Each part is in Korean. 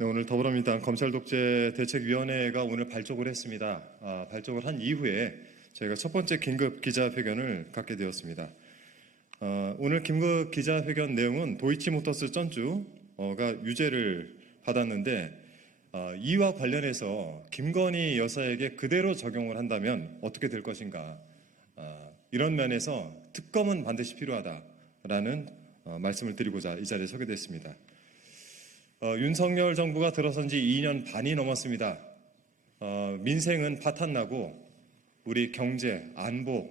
네, 오늘 더불어민주당 검찰독재대책위원회가 오늘 발족을 했습니다. 발족을 한 이후에 저희가 첫 번째 긴급 기자회견을 갖게 되었습니다. 오늘 긴급 기자회견 내용은 도이치모터스 전주가 유죄를 받았는데 이와 관련해서 김건희 여사에게 그대로 적용을 한다면 어떻게 될 것인가, 이런 면에서 특검은 반드시 필요하다라는 말씀을 드리고자 이 자리에 서게 됐습니다. 윤석열 정부가 들어선 지 2년 반이 넘었습니다. 민생은 파탄나고 우리 경제, 안보,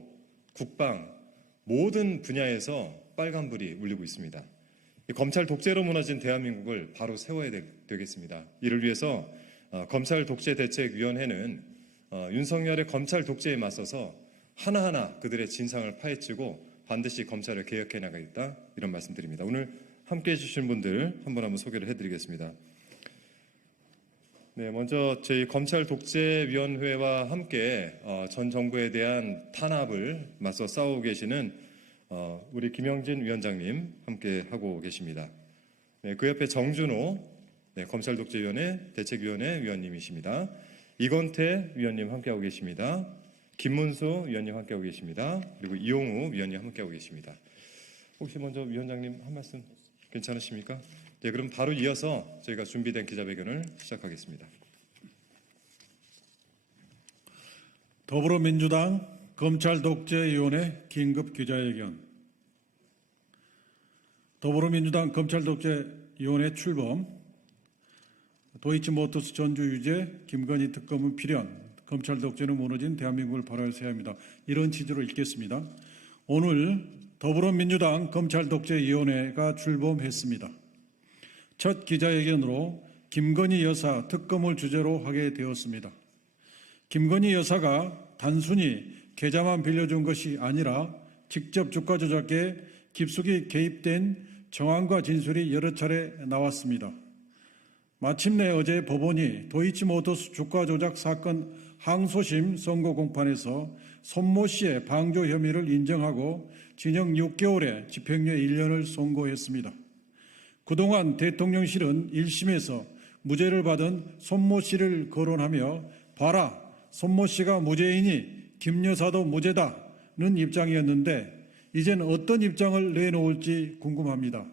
국방 모든 분야에서 빨간불이 울리고 있습니다. 검찰 독재로 무너진 대한민국을 바로 세워야 되겠습니다. 이를 위해서 검찰독재대책위원회는 윤석열의 검찰 독재에 맞서서 하나하나 그들의 진상을 파헤치고 반드시 검찰을 개혁해 나가겠다, 이런 말씀드립니다. 오늘 함께해 주신 분들 한 분 한 분 소개를 해드리겠습니다. 네, 먼저 저희 검찰독재위원회와 함께 전 정부에 대한 탄압을 맞서 싸우고 계시는 우리 김영진 위원장님 함께 하고 계십니다. 네, 그 옆에 정준호 검찰독재위원회 대책위원회 위원님이십니다. 이건태 위원님 함께하고 계십니다. 김문수 위원님 함께하고 계십니다. 그리고 이용우 위원님 함께하고 계십니다. 혹시 먼저 위원장님 한 말씀 괜찮으십니까? 네, 그럼 바로 이어서 저희가 준비된 기자회견을 시작하겠습니다. 더불어민주당 검찰독재위원회 긴급 기자회견. 더불어민주당 검찰독재위원회 출범. 도이치모터스 전주 유죄, 김건희 특검은 필연, 검찰 독재는 무너진 대한민국을 바라야 합니다. 이런 취지로 읽겠습니다. 오늘 더불어민주당 검찰독재위원회가 출범했습니다. 첫 기자회견으로 김건희 여사 특검을 주제로 하게 되었습니다. 김건희 여사가 단순히 계좌만 빌려준 것이 아니라 직접 주가 조작에 깊숙이 개입된 정황과 진술이 여러 차례 나왔습니다. 마침내 어제 법원이 도이치모터스 주가 조작 사건 항소심 선고 공판에서 손모 씨의 방조 혐의를 인정하고 징역 6개월에 집행유예 1년을 선고했습니다. 그동안 대통령실은 1심에서 무죄를 받은 손모 씨를 거론하며 봐라, 손모 씨가 무죄이니 김 여사도 무죄다는 입장이었는데 이젠 어떤 입장을 내놓을지 궁금합니다.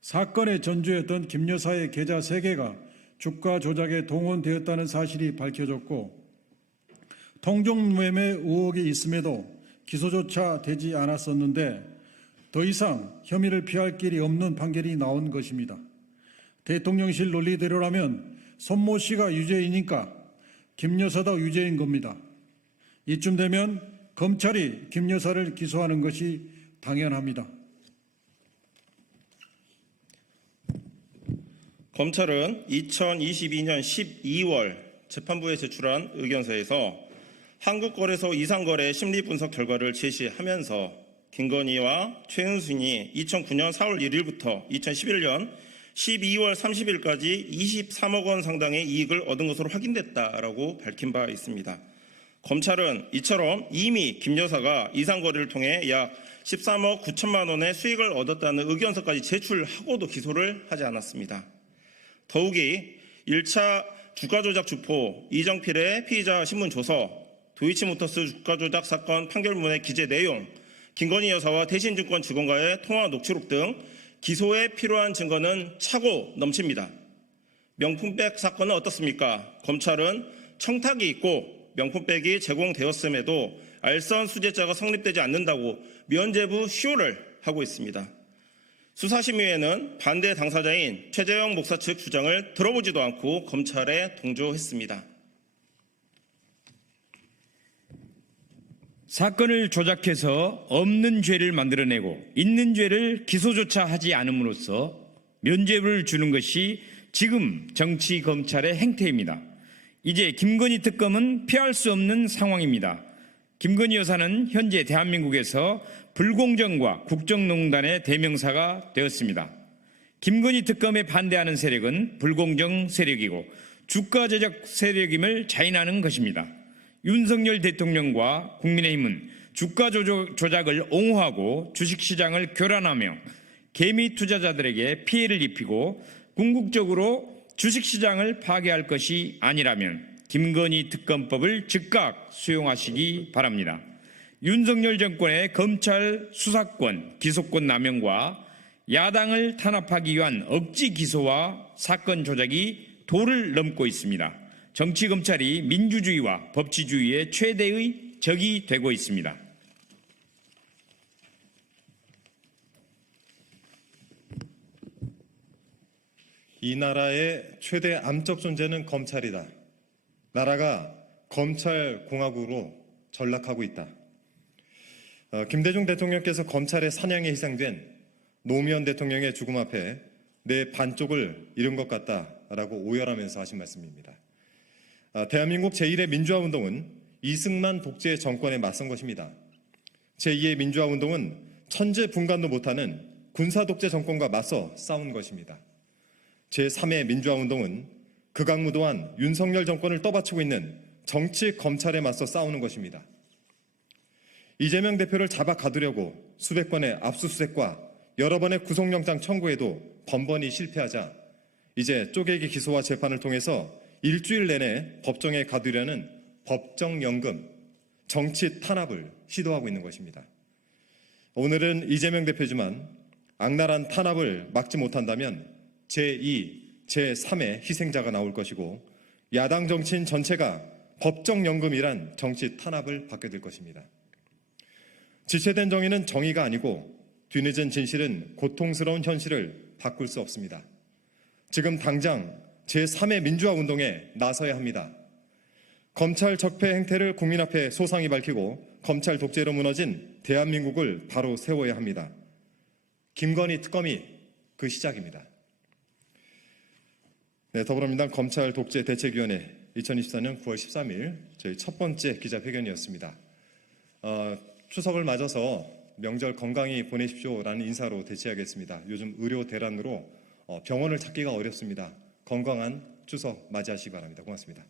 사건의 전주였던 김 여사의 계좌 3개가 주가 조작에 동원되었다는 사실이 밝혀졌고 통정매매 의혹이 있음에도 기소조차 되지 않았었는데 더 이상 혐의를 피할 길이 없는 판결이 나온 것입니다. 대통령실 논리대로라면 손모 씨가 유죄이니까 김 여사도 유죄인 겁니다. 이쯤 되면 검찰이 김 여사를 기소하는 것이 당연합니다. 검찰은 2022년 12월 재판부에 제출한 의견서에서 한국거래소 이상거래 심리분석 결과를 제시하면서 김건희와 최은순이 2009년 4월 1일부터 2011년 12월 30일까지 23억 원 상당의 이익을 얻은 것으로 확인됐다라고 밝힌 바 있습니다. 검찰은 이처럼 이미 김 여사가 이상거래를 통해 약 13억 9천만 원의 수익을 얻었다는 의견서까지 제출하고도 기소를 하지 않았습니다. 더욱이 1차 주가조작 주포 이정필의 피의자 신문 조서, 도이치모터스 주가조작 사건 판결문의 기재 내용, 김건희 여사와 대신증권 직원과의 통화 녹취록 등 기소에 필요한 증거는 차고 넘칩니다. 명품백 사건은 어떻습니까? 검찰은 청탁이 있고 명품백이 제공되었음에도 알선 수재자가 성립되지 않는다고 면죄부 시효를 하고 있습니다. 수사심의회는 반대 당사자인 최재형 목사 측 주장을 들어보지도 않고 검찰에 동조했습니다. 사건을 조작해서 없는 죄를 만들어내고 있는 죄를 기소조차 하지 않음으로써 면죄부를 주는 것이 지금 정치 검찰의 행태입니다. 이제 김건희 특검은 피할 수 없는 상황입니다. 김건희 여사는 현재 대한민국에서 불공정과 국정농단의 대명사가 되었습니다. 김건희 특검에 반대하는 세력은 불공정 세력이고 주가 조작 세력임을 자인하는 것입니다. 윤석열 대통령과 국민의힘은 주가 조작을 옹호하고 주식시장을 교란하며 개미 투자자들에게 피해를 입히고 궁극적으로 주식시장을 파괴할 것이 아니라면 김건희 특검법을 즉각 수용하시기 바랍니다. 윤석열 정권의 검찰 수사권, 기소권 남용과 야당을 탄압하기 위한 억지 기소와 사건 조작이 도를 넘고 있습니다. 정치검찰이 민주주의와 법치주의의 최대의 적이 되고 있습니다. 이 나라의 최대 암적 존재는 검찰이다. 나라가 검찰공화국으로 전락하고 있다. 김대중 대통령께서 검찰의 사냥에 희생된 노무현 대통령의 죽음 앞에 내 반쪽을 잃은 것 같다라고 오열하면서 하신 말씀입니다. 대한민국 제1의 민주화운동은 이승만 독재 정권에 맞선 것입니다. 제2의 민주화운동은 천재분간도 못하는 군사독재 정권과 맞서 싸운 것입니다. 제3의 민주화운동은 극악무도한 윤석열 정권을 떠받치고 있는 정치 검찰에 맞서 싸우는 것입니다. 이재명 대표를 잡아 가두려고 수백 건의 압수수색과 여러 번의 구속영장 청구에도 번번이 실패하자 이제 쪼개기 기소와 재판을 통해서 일주일 내내 법정에 가두려는 법정연금, 정치 탄압을 시도하고 있는 것입니다. 오늘은 이재명 대표지만 악랄한 탄압을 막지 못한다면 제2, 제3의 희생자가 나올 것이고 야당 정치인 전체가 법정연금이란 정치 탄압을 받게 될 것입니다. 지체된 정의는 정의가 아니고 뒤늦은 진실은 고통스러운 현실을 바꿀 수 없습니다. 지금 당장 제3의 민주화 운동에 나서야 합니다. 검찰 적폐 행태를 국민 앞에 소상히 밝히고 검찰 독재로 무너진 대한민국을 바로 세워야 합니다. 김건희 특검이 그 시작입니다. 네, 더불어민주당 검찰 독재 대책위원회 2024년 9월 13일 저희 첫 번째 기자회견이었습니다. 추석을 맞아서 명절 건강히 보내십시오라는 인사로 대체하겠습니다. 요즘 의료 대란으로 병원을 찾기가 어렵습니다. 건강한 추석 맞이하시기 바랍니다. 고맙습니다.